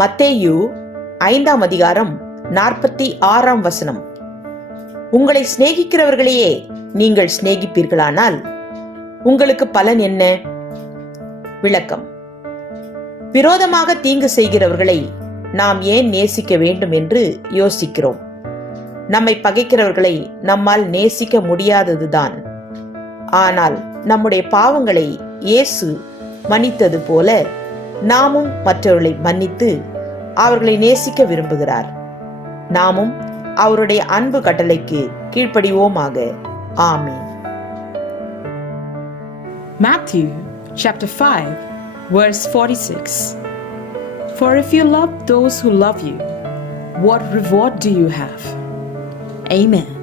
மத்தேயு 5ஆம் அதிகாரம் 46ஆம் வசனம். உங்களை சிநேகிக்கிறவர்களையே நீங்கள் சிநேகிப்பீர்களானால் உங்களுக்கு பலன் என்ன? விளக்கம்: விரோதமாக தீங்கு செய்கிறவர்களை நாம் ஏன் நேசிக்க வேண்டும் என்று யோசிக்கிறோம். நம்மை பகைக்கிறவர்களை நம்மால் நேசிக்க முடியாததுதான். ஆனால் நம்முடைய பாவங்களை இயேசு மன்னித்தது போல நாமும் மற்றவர்களை மன்னித்து அவர்களை நேசிக்க விரும்புகிறார். நாமும் அவருடைய அன்பு கட்டளைக்கு கீழ்ப்படிவோமாக. ஆமென். Matthew chapter 5 verse 46. For if you love those who love you, what reward do you have? Amen.